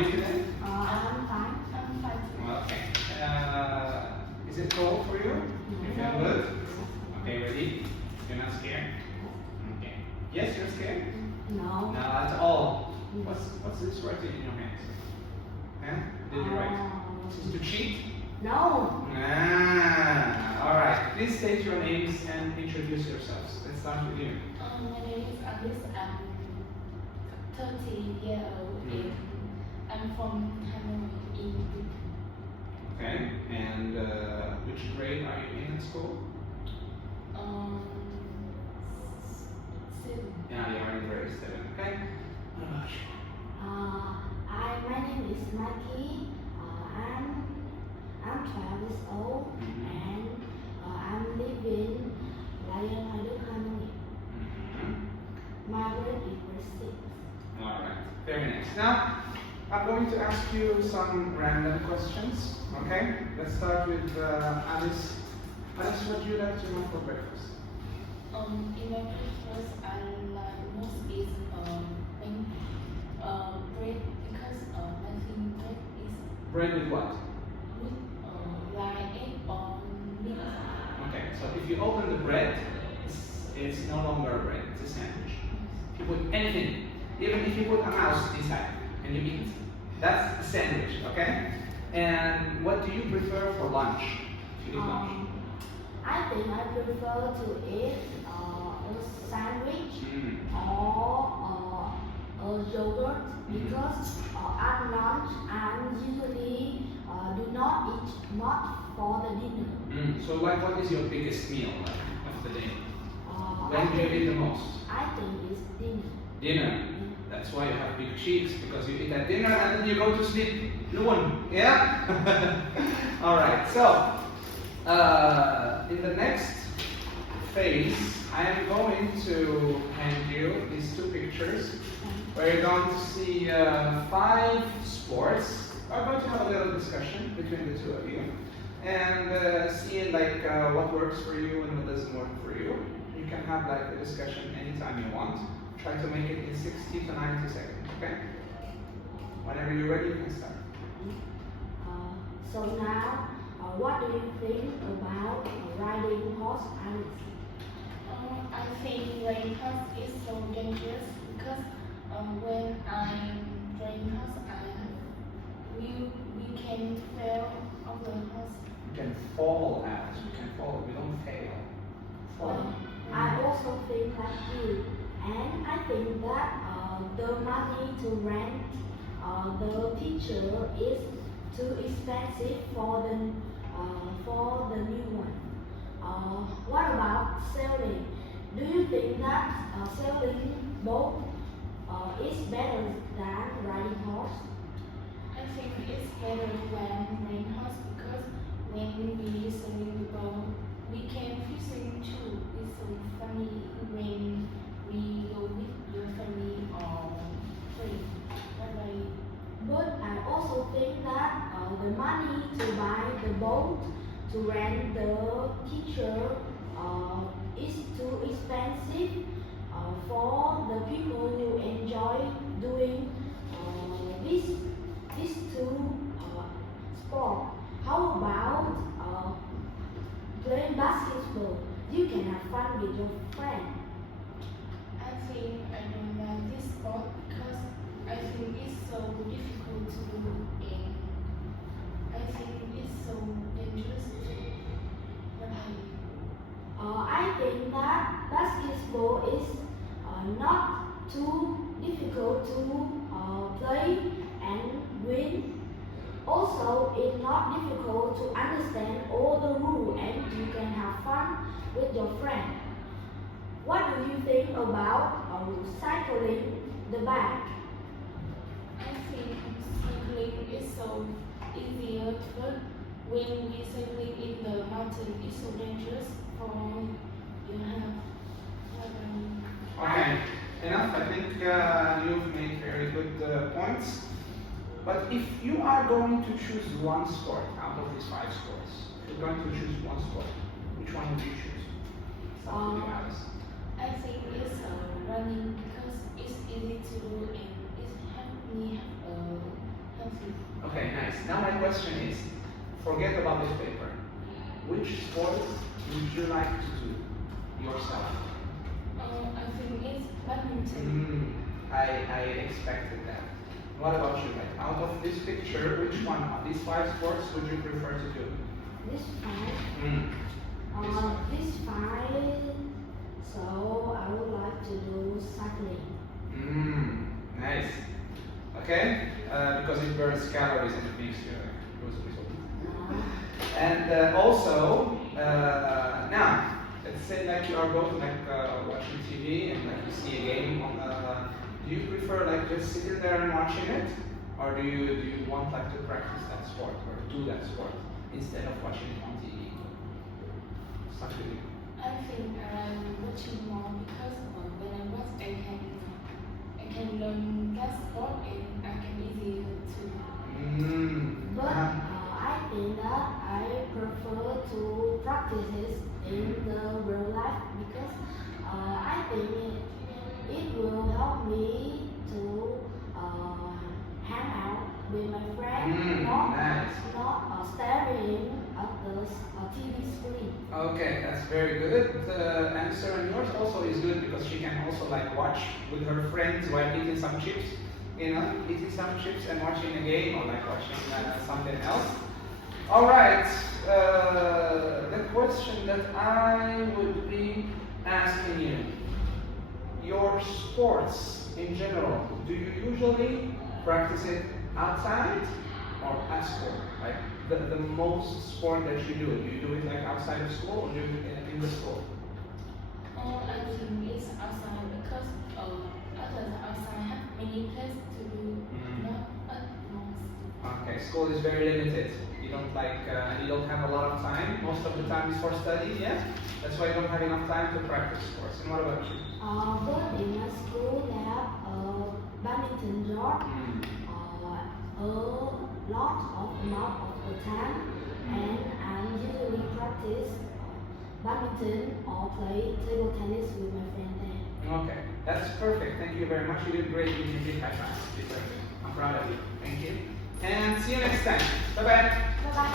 are you today? I'm fine. I'm fine. Okay. Is it cold for you? You feel good? Okay, ready? You're not scared? Okay. Yes, you're scared? No. No, at all. What's this writing in your hands? Huh? Did you write? This is to cheat? No. Alright. Please state your names and introduce yourselves. Let's start with you. My name is Alice. I'm 30 years old. And I'm from Hanoi, Egypt. Okay. And which grade are you in at school? 7. Yeah, you're in grade 7. Okay. What about you? My name is Miky. I'm 12 years old, and I'm living Hanoi. My grade is grade 6. Alright, very nice. Now, I'm going to ask you some random questions. Okay? Let's start with Alice. Alice, what do you like to have for breakfast? In my breakfast, I like most is bread, because I think bread is Bread with what? with like egg or meat. Okay, so if you open the bread, it's no longer a bread, it's a sandwich. If you put anything, even if you put a mouse inside and you eat, that's a sandwich, okay? And what do you prefer for lunch? If you eat lunch? I think I prefer to eat a sandwich or a yogurt, because at lunch I usually do not eat much for the dinner. So like, what is your biggest meal of the day? When do you eat the most? I think it's dinner. Dinner. That's why you have big cheeks, because you eat at dinner and then you go to sleep. Noon. Yeah? Alright, so in the next phase, I am going to hand you these 2 pictures where you're going to see 5 sports. We're going to have a little discussion between the 2 of you and see like what works for you and what doesn't work for you. You can have like a discussion anytime you want. Try to make it in 60 to 90 seconds, okay? Whenever you're ready, you can start. So now, what do you think about riding horse, Alice? I think riding horse is so dangerous, because when I'm riding horse, we can fall off the horse. You can fall, Alice. You can fall. We don't fail. Fall. I also think like you, and I think that the money to rent the teacher is too expensive for the new one. What about sailing? Do you think that sailing boat is better than riding horse? I think it's better than riding horse, because when we sailing the boat, we can fishing too. It's so funny when we go with your family or friends. But I also think that the money to buy the boat, to rent the teacher, is too expensive for the people who enjoy doing these 2 sport. How about playing basketball? You can have fun with your friend. I think I don't like this sport, because I think it's so difficult to do, and I think it's so dangerous. I think that basketball is not too difficult to play and win. Also, it's not difficult to understand all the rules, and you can have fun with your friend. What do you think about cycling the bike? I think cycling is so easier, but when we cycling in the mountain, it's so dangerous for your health. Okay, enough. I think you've made very good points. But if you are going to choose one sport out of these 5 sports, if you're going to choose one sport, which one would you choose? Something else. I think it's running, because it's easy to do, and it helps me Now my question is, forget about this paper. Which sports would you like to do yourself? I think it's badminton. I expected that. What about you? Like, out of this picture, which one of these 5 sports would you prefer to do? This five. This five. So I would like to do cycling. Nice. Okay, because it burns calories and it makes you lose weight. And also, now, let's say like you are both like watching TV and like you see a game on do you prefer like just sitting there and watching it? Or do you want like to practice that sport or do that sport instead of watching it on TV? It's up to you. I think I like watching more because when I watch, I can learn that sport and I can easily to. But I think that I prefer to practice it in the real life because I think it will help me to hang out with my friends, not staring at the TV screen. Okay, that's very good. The answer, and yours also is good because she can also like watch with her friends while eating some chips. You know, eating some chips and watching a game or like watching something else. All right. The question that I would be asking you: your sports in general, do you usually practice it outside or at school? Like the most sport that you do you it like outside of school or do you do it in the school? I think it's outside because others outside have many places to do, not at most. Okay, school is very limited. You don't have a lot of time. Most of the time is for study, yeah? That's why you don't have enough time to practice sports. And what about you? But in my school, they have a badminton court a lot of amount of the time, and I usually practice badminton or play table tennis with my friend there. Okay, that's perfect. Thank you very much. You did great. You did big high five. I'm proud of you. Thank you. And see you next time. Bye-bye. Bye bye.